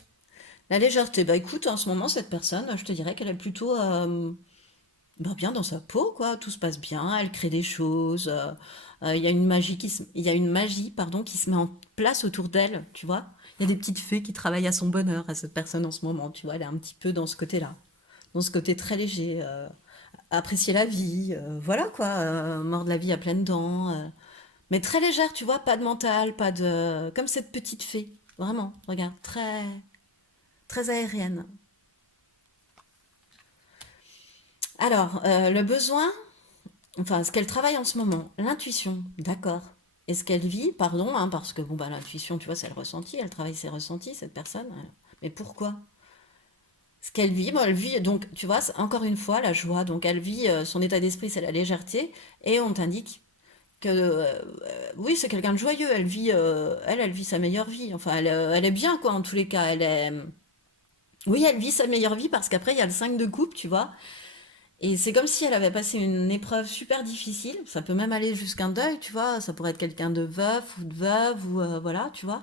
la légèreté. Bah écoute, en ce moment, cette personne, je te dirais qu'elle est plutôt bah, bien dans sa peau, quoi. Tout se passe bien, elle crée des choses. Il y a une magie il y a une magie, pardon, qui se met en place autour d'elle, tu vois. Il y a des petites fées qui travaillent à son bonheur, à cette personne en ce moment, tu vois. Elle est un petit peu dans ce côté-là, dans ce côté très léger, apprécier la vie, voilà quoi, mordre la vie à pleines dents, mais très légère, tu vois, pas de mental, pas de, comme cette petite fée, vraiment. Regarde, très, très aérienne. Alors, le besoin, enfin, ce qu'elle travaille en ce moment, l'intuition, d'accord. Et ce qu'elle vit, pardon, hein, parce que bon, bah, l'intuition, tu vois, c'est le ressenti, elle travaille ses ressentis, cette personne. Mais pourquoi? Ce qu'elle vit, bon, elle vit, donc, tu vois, encore une fois, la joie. Donc, elle vit, son état d'esprit, c'est la légèreté. Et on t'indique que, oui, c'est quelqu'un de joyeux. Elle vit sa meilleure vie. Enfin, elle est bien, quoi, en tous les cas. Oui, elle vit sa meilleure vie parce qu'après, il y a le 5 de coupe, tu vois. Et c'est comme si elle avait passé une épreuve super difficile. Ça peut même aller jusqu'à un deuil, tu vois. Ça pourrait être quelqu'un de veuf ou de veuve ou voilà, tu vois.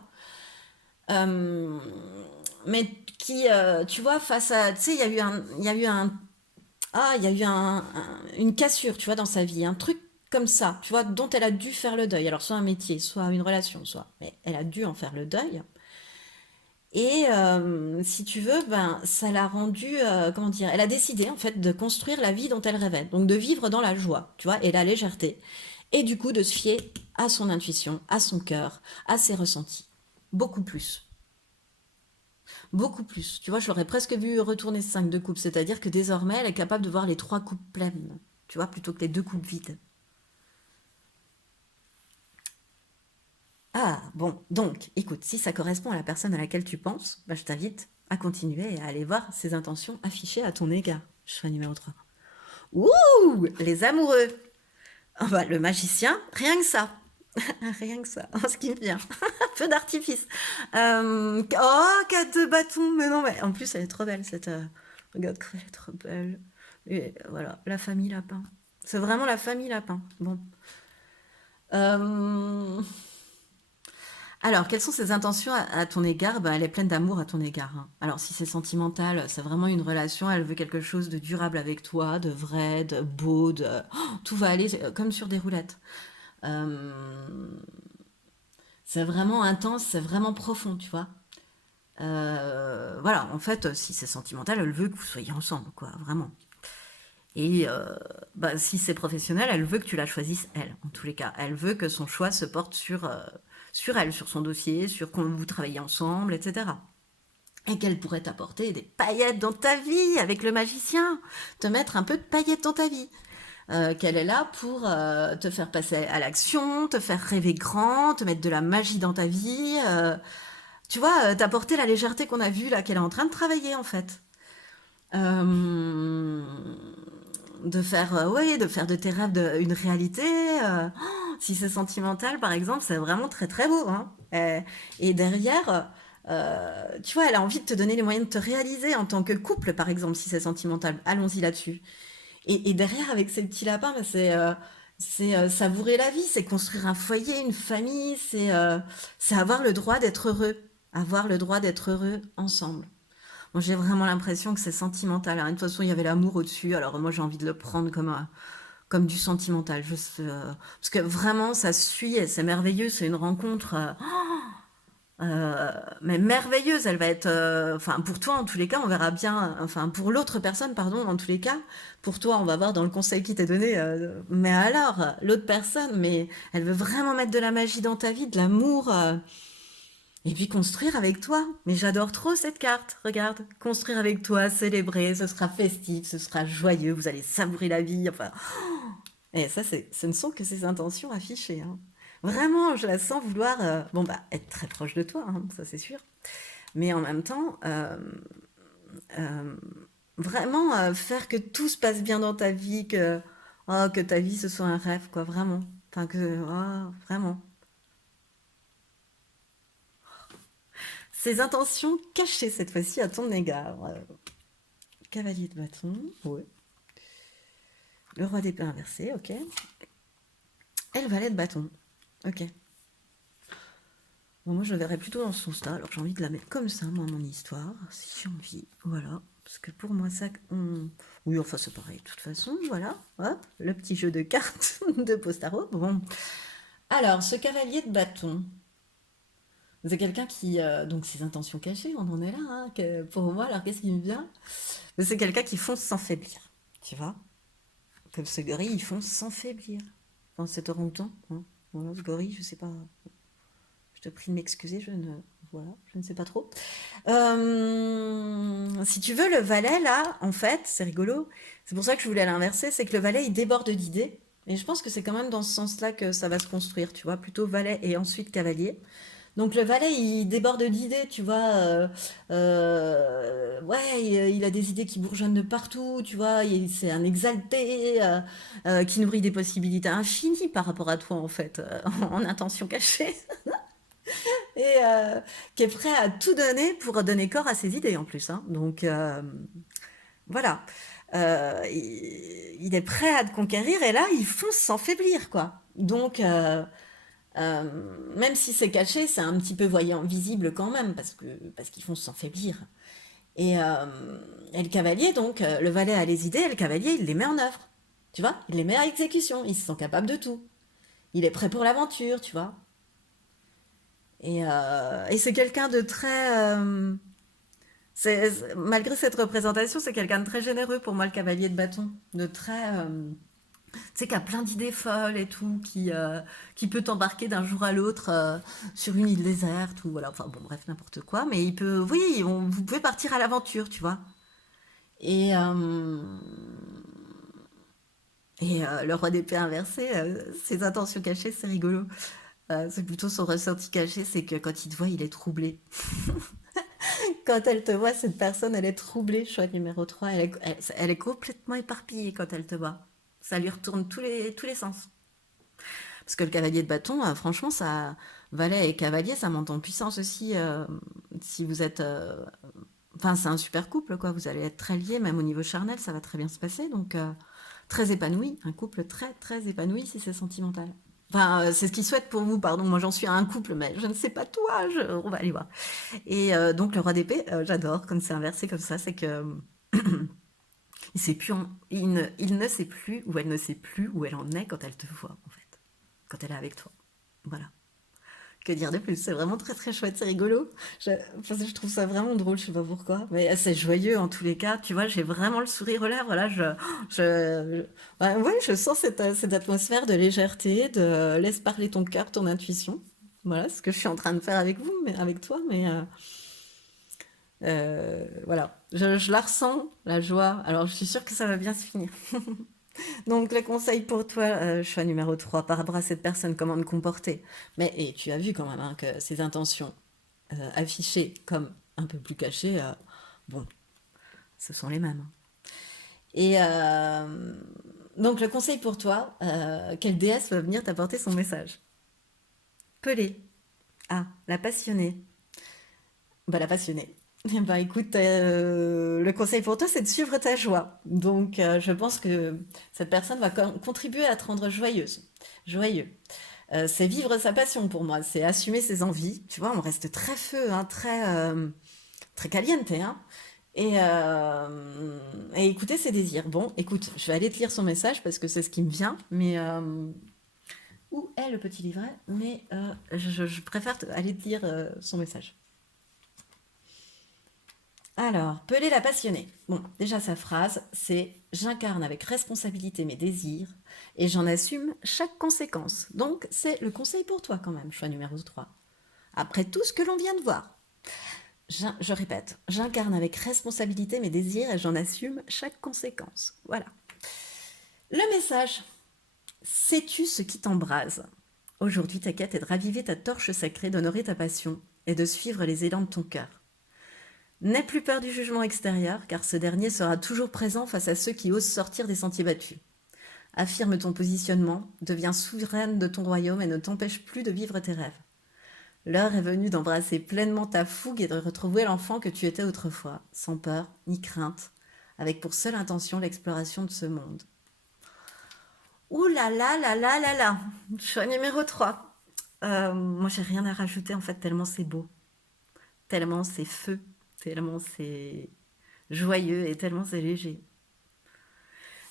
Euh, mais qui, tu vois, face à, tu sais, il y a eu une cassure, tu vois, dans sa vie, un truc comme ça, tu vois, dont elle a dû faire le deuil. Alors soit un métier, soit une relation, soit, mais elle a dû en faire le deuil. Et si tu veux, ben, ça l'a rendue, comment dire, elle a décidé en fait de construire la vie dont elle rêvait, donc de vivre dans la joie, tu vois, et la légèreté, et du coup de se fier à son intuition, à son cœur, à ses ressentis, beaucoup plus, beaucoup plus. Tu vois, je l'aurais presque vu retourner ce 5 de coupe, c'est-à-dire que désormais, elle est capable de voir les 3 coupes pleines, tu vois, plutôt que les 2 coupes vides. Ah, bon, donc, écoute, si ça correspond à la personne à laquelle tu penses, bah, je t'invite à continuer et à aller voir ses intentions affichées à ton égard. Choix numéro 3. Ouh, les amoureux. Ah bah, le magicien, rien que ça. Rien que ça, ce qui me vient. Feu d'artifice. Oh, 4 de bâton. Mais non, mais en plus, elle est trop belle, cette. Regarde comme elle est trop belle. Et voilà, la famille lapin. C'est vraiment la famille lapin. Bon. Euh, Alors, quelles sont ses intentions à ton égard? Ben, elle est pleine d'amour à ton égard, hein. Alors, si c'est sentimental, c'est vraiment une relation, elle veut quelque chose de durable avec toi, de vrai, de beau, tout va aller comme sur des roulettes. Euh, c'est vraiment intense, c'est vraiment profond, tu vois. Voilà, en fait, si c'est sentimental, elle veut que vous soyez ensemble, quoi, vraiment. Et bah, si c'est professionnel, elle veut que tu la choisisses, elle, en tous les cas. Elle veut que son choix se porte sur elle, sur son dossier, sur comment vous travaillez ensemble, etc. Et qu'elle pourrait t'apporter des paillettes dans ta vie avec le magicien, te mettre un peu de paillettes dans ta vie. Qu'elle est là pour te faire passer à l'action, te faire rêver grand, te mettre de la magie dans ta vie. Tu vois, t'apporter la légèreté qu'on a vue là, qu'elle est en train de travailler en fait. Euh, de faire de tes rêves une réalité. Si c'est sentimental, par exemple, c'est vraiment très très beau. Hein. Et derrière, tu vois, elle a envie de te donner les moyens de te réaliser en tant que couple, par exemple, si c'est sentimental. Allons-y là-dessus. Et derrière, avec ces petits lapins, bah, c'est savourer la vie, c'est construire un foyer, une famille, c'est avoir le droit d'être heureux, avoir le droit d'être heureux ensemble. Moi, j'ai vraiment l'impression que c'est sentimental. Hein. De toute façon, il y avait l'amour au-dessus, alors moi, j'ai envie de le prendre comme du sentimental. Parce que vraiment, ça suit, et c'est merveilleux, c'est une rencontre. Mais merveilleuse, elle va être, enfin pour toi en tous les cas, on verra bien, enfin pour l'autre personne, pardon, en tous les cas, pour toi, on va voir dans le conseil qui t'est donné, mais alors, l'autre personne, mais elle veut vraiment mettre de la magie dans ta vie, de l'amour, et puis construire avec toi. Mais j'adore trop cette carte, regarde, construire avec toi, célébrer, ce sera festif, ce sera joyeux, vous allez savourer la vie, enfin, et ça, ce ne sont que ses intentions affichées. Hein. Vraiment, je la sens vouloir bon, bah, être très proche de toi, hein, ça c'est sûr. Mais en même temps, euh, vraiment faire que tout se passe bien dans ta vie, que ta vie ce soit un rêve, quoi, vraiment. Enfin, vraiment. Ses intentions cachées cette fois-ci à ton égard. Cavalier de bâton, ouais. Le roi d'épée inversé, ok. Et le valet de bâton, ok. Bon, moi, je le verrais plutôt dans son style. Alors, j'ai envie de la mettre comme ça, moi, mon histoire, si j'ai envie. Voilà. Parce que pour moi, ça. Oui, enfin, c'est pareil. De toute façon, voilà. Hop, le petit jeu de cartes de Postaro. Bon. Alors, ce cavalier de bâton, c'est quelqu'un qui. Donc, ses intentions cachées, on en est là. Hein, pour moi, alors, qu'est-ce qui me vient? C'est quelqu'un qui fonce sans faiblir. Tu vois? Comme ce gorille, il fonce sans faiblir. Enfin, cet orang-outan. Hein. Voilà, ce gorille, je sais pas. Je te prie de m'excuser, voilà, je ne sais pas trop. Si tu veux, le valet, là, en fait, c'est rigolo. C'est pour ça que je voulais l'inverser, c'est que le valet, il déborde d'idées. Et je pense que c'est quand même dans ce sens-là que ça va se construire, tu vois, plutôt valet et ensuite cavalier. Donc le valet, il déborde d'idées, tu vois. Ouais, il a des idées qui bourgeonnent de partout, tu vois. C'est un exalté qui nourrit des possibilités infinies par rapport à toi, en fait, en intention cachée et qui est prêt à tout donner pour donner corps à ses idées en plus. Hein. Donc voilà, il est prêt à te conquérir et là il fonce sans faiblir quoi. Donc euh, même si c'est caché, c'est un petit peu voyant, visible quand même parce qu'il fonce sans faiblir. Et, euh, et le cavalier donc, le valet a les idées et le cavalier il les met en œuvre. Tu vois, il les met à exécution. Il se sent capable de tout. Il est prêt pour l'aventure, tu vois. Et c'est quelqu'un de très malgré cette représentation, c'est quelqu'un de très généreux pour moi, le cavalier de bâton. De très. Tu sais, qui a plein d'idées folles et tout, qui peut t'embarquer d'un jour à l'autre sur une île déserte ou voilà. Enfin bon, bref, n'importe quoi. Mais il peut. Oui, vous pouvez partir à l'aventure, tu vois. Et, euh, le roi d'épée inversé, ses intentions cachées, c'est rigolo. C'est plutôt son ressenti caché, c'est que quand il te voit, il est troublé. Quand elle te voit, cette personne, elle est troublée, choix numéro 3. Elle est complètement éparpillée quand elle te voit. Ça lui retourne tous les sens. Parce que le cavalier de bâton, franchement, ça, valet et cavalier, ça monte en puissance aussi. Si vous êtes. Enfin, c'est un super couple, quoi. Vous allez être très liés, même au niveau charnel, ça va très bien se passer. Donc, très épanoui. Un couple très, très épanoui si c'est sentimental. Enfin, c'est ce qu'ils souhaitent pour vous, pardon. Moi, j'en suis à un couple, mais je ne sais pas toi. On va aller voir. Et donc le roi d'épée, j'adore quand c'est inversé comme ça, c'est que il sait plus, il ne sait plus ou elle ne sait plus où elle en est quand elle te voit en fait, quand elle est avec toi. Voilà. Que dire de plus? C'est vraiment très très chouette, c'est rigolo. Enfin, je trouve ça vraiment drôle, je sais pas pourquoi. Mais c'est joyeux en tous les cas. Tu vois, j'ai vraiment le sourire aux lèvres. Là, ouais, je sens cette atmosphère de légèreté, de laisse parler ton cœur, ton intuition. Voilà ce que je suis en train de faire avec vous, mais avec toi. Mais voilà, je la ressens, la joie. Alors, je suis sûre que ça va bien se finir. Donc, le conseil pour toi, choix numéro 3 par rapport à cette personne, comment me comporter. Mais, et tu as vu quand même hein, que ses intentions affichées comme un peu plus cachées, bon, ce sont les mêmes. Et donc, le conseil pour toi, quelle déesse va venir t'apporter son message? Pelée. Ah, la passionnée. Bah, la passionnée. Eh ben, écoute, le conseil pour toi, c'est de suivre ta joie. Donc, je pense que cette personne va contribuer à te rendre joyeuse, joyeux. C'est vivre sa passion pour moi, c'est assumer ses envies. Tu vois, on reste très feu, hein, très caliente, hein, et écouter ses désirs. Bon, écoute, je vais aller te lire son message parce que c'est ce qui me vient, mais où est le petit livret? Mais je préfère aller te lire son message. Alors, Pelé la passionnée. Bon, déjà sa phrase, c'est j'incarne avec responsabilité mes désirs et j'en assume chaque conséquence. Donc, c'est le conseil pour toi quand même, choix numéro 3. Après tout ce que l'on vient de voir. Je répète, j'incarne avec responsabilité mes désirs et j'en assume chaque conséquence. Voilà. Le message. Sais-tu ce qui t'embrase? Aujourd'hui, ta quête est de raviver ta torche sacrée, d'honorer ta passion et de suivre les élans de ton cœur. N'aie plus peur du jugement extérieur, car ce dernier sera toujours présent face à ceux qui osent sortir des sentiers battus. Affirme ton positionnement, deviens souveraine de ton royaume et ne t'empêche plus de vivre tes rêves. L'heure est venue d'embrasser pleinement ta fougue et de retrouver l'enfant que tu étais autrefois, sans peur ni crainte, avec pour seule intention l'exploration de ce monde. Ouh là là là là là là. Choix numéro 3. Moi, j'ai rien à rajouter en fait, tellement c'est beau, tellement c'est feu, tellement c'est joyeux et tellement c'est léger.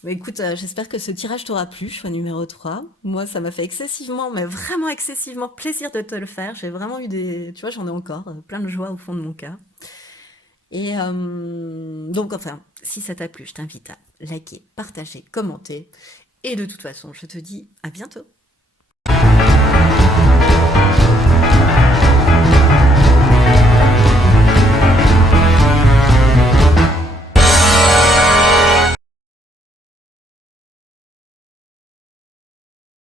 Mais écoute, j'espère que ce tirage t'aura plu, choix numéro 3. Moi, ça m'a fait excessivement, mais vraiment excessivement plaisir de te le faire. J'ai vraiment eu des... Tu vois, j'en ai encore plein de joie au fond de mon cœur. Et donc, enfin, si ça t'a plu, je t'invite à liker, partager, commenter. Et de toute façon, je te dis à bientôt.